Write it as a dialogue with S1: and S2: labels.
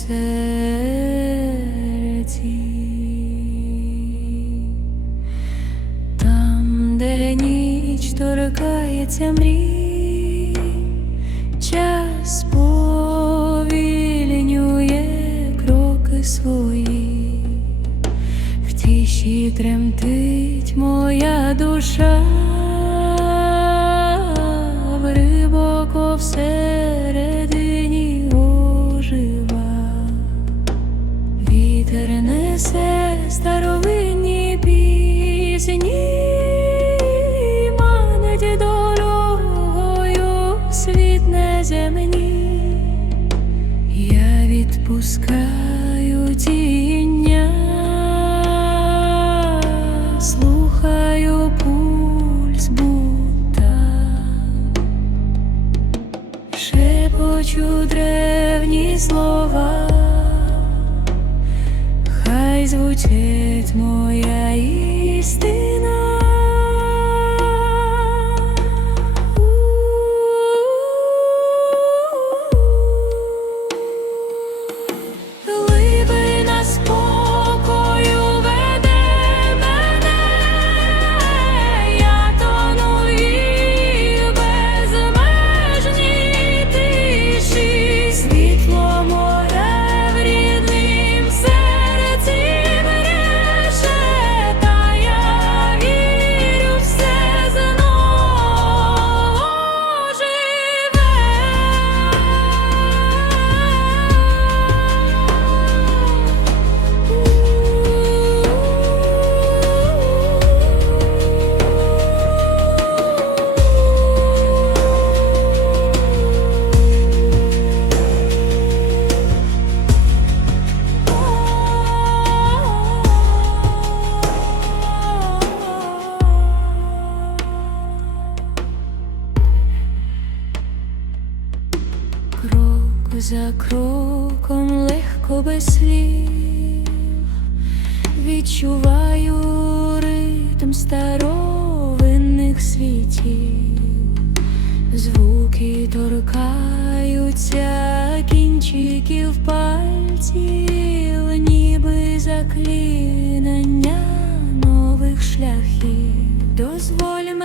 S1: серці. Там, де ніч торкається мрій, час повільнює кроки свої, в тиші тремтить моя душа, відпускаю тіння, слухаю пульс будта, шепочу древні слова. Хай звучить моя істина. Крок за кроком легко без слів, відчуваю ритм старовинних світів, звуки торкаються кінчиків пальців, ніби заклинання нових шляхів. Дозволь